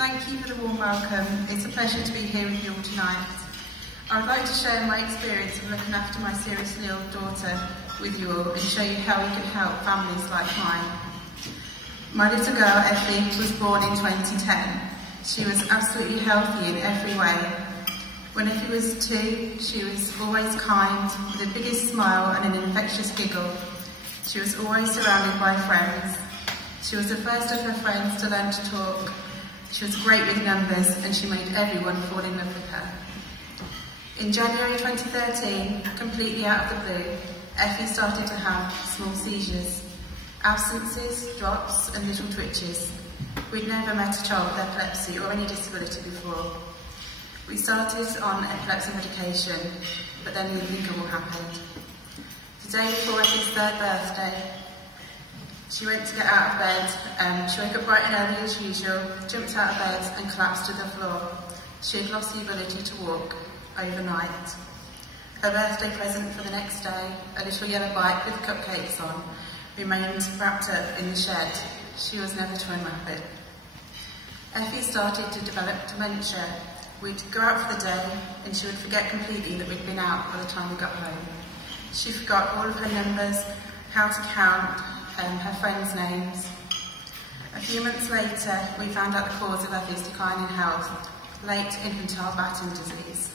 Thank you for the warm welcome. It's a pleasure to be here with you all tonight. I would like to share my experience of looking after my seriously ill daughter with you all and show you how we can help families like mine. My little girl, Effie, was born in 2010. She was absolutely healthy in every way. When Effie was 2, she was always kind, with the biggest smile and an infectious giggle. She was always surrounded by friends. She was the first of her friends to learn to talk. She was great with numbers and she made everyone fall in love with her. In January 2013, completely out of the blue, Effie started to have small seizures, absences, drops and little twitches. We'd never met a child with epilepsy or any disability before. We started on epilepsy medication, but then the unthinkable happened. The day before Effie's 3rd birthday, she went to get out of bed. She woke up bright and early as usual, jumped out of bed and collapsed to the floor. She had lost the ability to walk overnight. Her birthday present for the next day, a little yellow bike with cupcakes on, remained wrapped up in the shed. She was never to unwrap it. Effie started to develop dementia. We'd go out for the day and she would forget completely that we'd been out by the time we got home. She forgot all of her numbers, how to count, her friends' names. A few months later, we found out the cause of Effie's decline in health, late infantile Batten disease.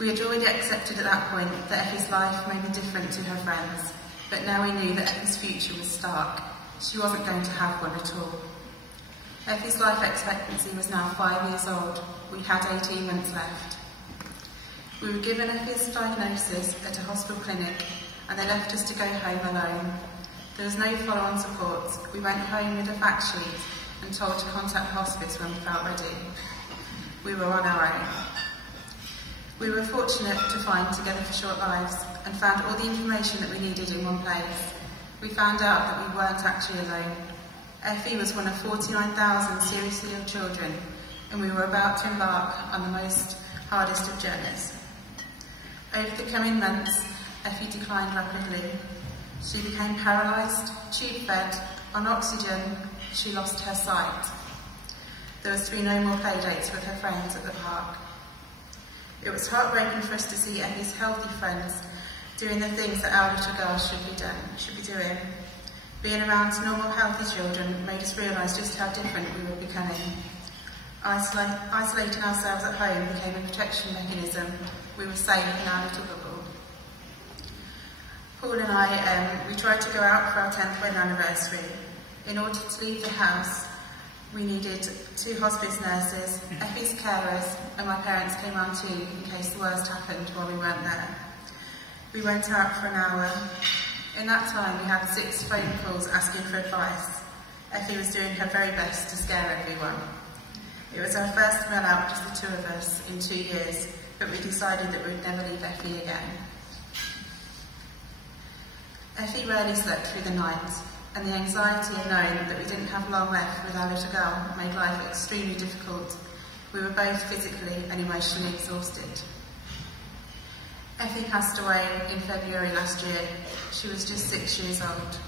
We had already accepted at that point that Effie's life may be different to her friends, but now we knew that Effie's future was stark. She wasn't going to have one at all. Effie's life expectancy was now 5 years old. We had 18 months left. We were given Effie's diagnosis at a hospital clinic and they left us to go home alone. There was no follow-on support. We went home with a fact sheet and told to contact the hospice when we felt ready. We were on our own. We were fortunate to find Together for Short Lives and found all the information that we needed in one place. We found out that we weren't actually alone. Effie was one of 49,000 seriously ill children and we were about to embark on the most hardest of journeys. Over the coming months, Effie declined rapidly. She became paralysed, tube-fed, on oxygen. She lost her sight. There was to be no more playdates with her friends at the park. It was heartbreaking for us to see Effie's healthy friends doing the things that our little girl should be doing. Being around normal, healthy children made us realise just how different we were becoming. Isolating ourselves at home became a protection mechanism. We were safe in our little bubble. Paul and I, we tried to go out for our 10th wedding anniversary. In order to leave the house, we needed 2 hospice nurses, Effie's carers, and my parents came on too in case the worst happened while we weren't there. We went out for an hour. In that time, we had 6 phone calls asking for advice. Effie was doing her very best to scare everyone. It was our first meal out, just the 2 of us, in 2 years, but we decided that we'd never leave Effie again. Effie rarely slept through the night, and the anxiety of knowing that we didn't have long left with our little girl made life extremely difficult. We were both physically and emotionally exhausted. Effie passed away in February last year. She was just 6 years old.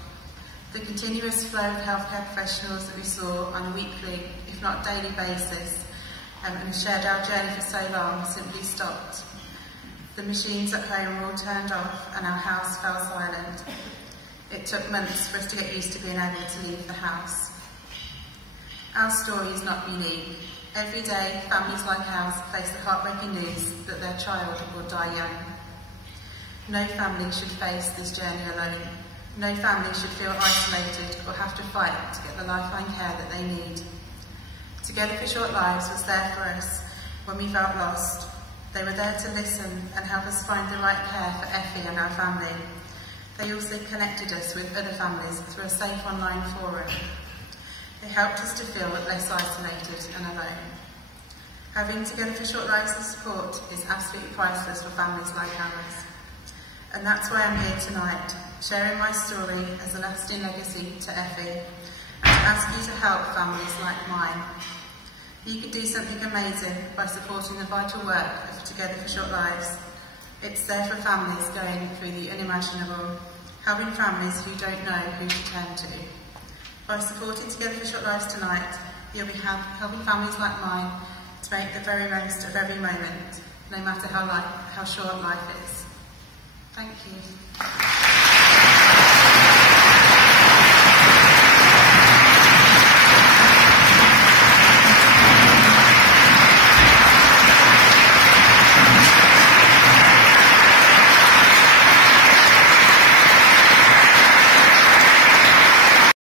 The continuous flow of healthcare professionals that we saw on a weekly, if not daily basis, and shared our journey for so long simply stopped. The machines at home were all turned off and our house fell silent. It took months for us to get used to being able to leave the house. Our story is not unique. Every day, families like ours face the heartbreaking news that their child will die young. No family should face this journey alone. No family should feel isolated or have to fight to get the lifeline care that they need. Together for Short Lives was there for us when we felt lost. They were there to listen and help us find the right care for Effie and our family. They also connected us with other families through a safe online forum. They helped us to feel less isolated and alone. Having Together for Short Lives as support is absolutely priceless for families like ours. And that's why I'm here tonight, sharing my story as a lasting legacy to Effie, and to ask you to help families like mine. You could do something amazing by supporting the vital work of Together for Short Lives. It's there for families going through the unimaginable, helping families who don't know who to turn to. By supporting Together for Short Lives tonight, you'll be helping families like mine to make the very most of every moment, no matter how short life is. Thank you.